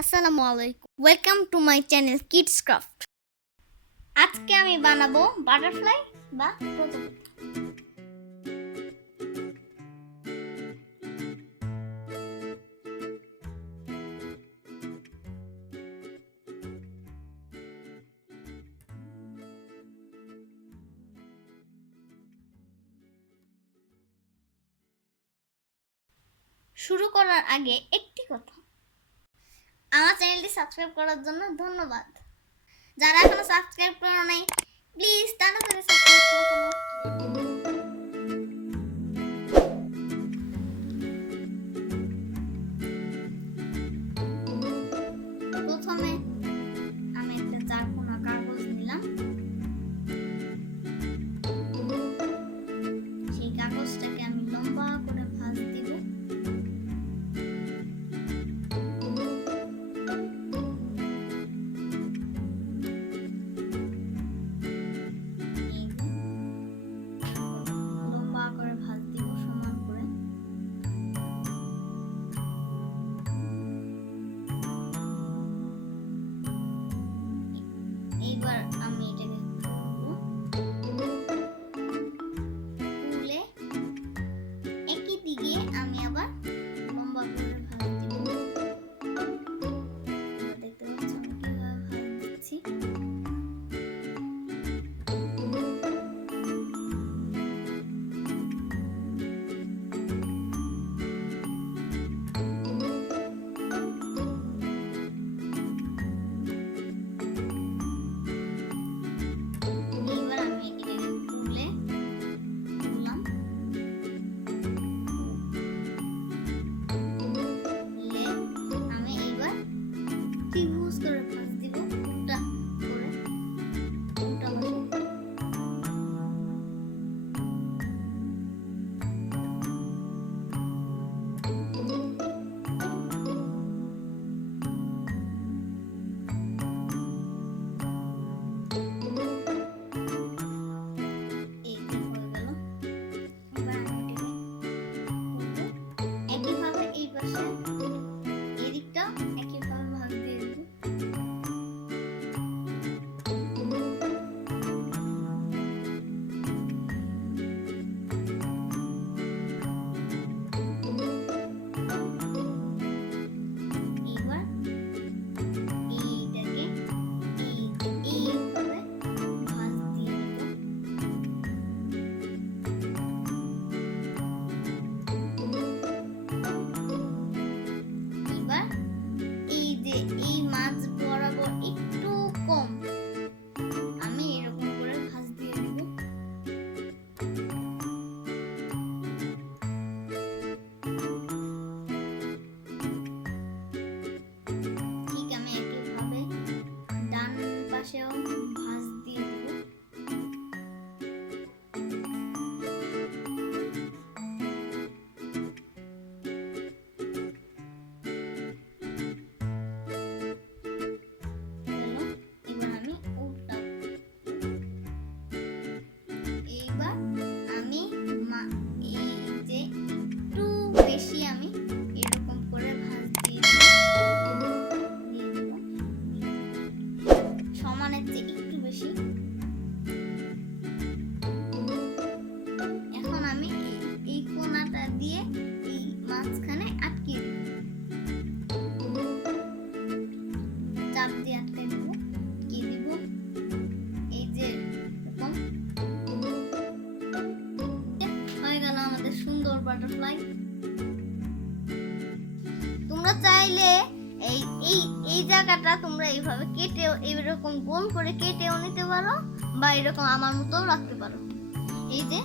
আসসালামু আলাইকুম, welcome to my channel kids craft. আজকে আমি বানাবো বাটারফ্লাই বা প্রজাপতি। শুরু করার আগে একটি কথা, আমার চ্যানেলটি সাবস্ক্রাইব করার জন্য ধন্যবাদ। যারা এখনো সাবস্ক্রাইব করো নাই, প্লিজ তাড়াতাড়ি সাবস্ক্রাইব করে ফেলো। প্রথমে আমি একটা চারকোনা কাগজ নিলাম। সেই কাগজটাকে আমি লম্বা করে ভাঁজ দিব। এবার আমি এটাকে তুলে একই দিকে আমি আবার লম্বা করে ভাঁজ দিব। দেখতে পাচ্ছ আমি কিভাবে ভাঁজ দিচ্ছি। এই মাছ বরাবর একটু কম আমি এরকম করে ভাঁজ দিয়ে দেব। ঠিক আমি একইভাবে ডান পাশেও ভাঁজ দিয়ে দেব। এখন আমি এই কোণাটা দিয়ে এই মাঝখানে আটকিয়ে দেব, চাপ দিয়ে আটকে দেব, কি দিব এই যে এরকম হয়ে গেল আমাদের সুন্দর বাটারফ্লাই। তোমরা চাইলে এই এই এই জায়গাটা তোমরা এইভাবে কেটেও এইরকম গোল করে কেটেও নিতে পারো বা এরকম আমার মতো রাখতে পারো। এই যে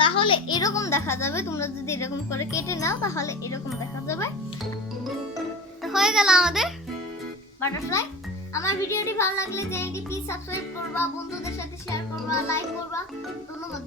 তাহলে এরকম দেখা যাবে। তোমরা যদি এরকম করে কেটে নাও তাহলে এরকম দেখা যাবে। হয়ে গেল আমাদের বাটারফ্লাই। আমার ভিডিওটি ভালো লাগলে চ্যানেলটি প্লিজ সাবস্ক্রাইব করবা, বন্ধুদের সাথে শেয়ার করবা, লাইক করবা। ধন্যবাদ।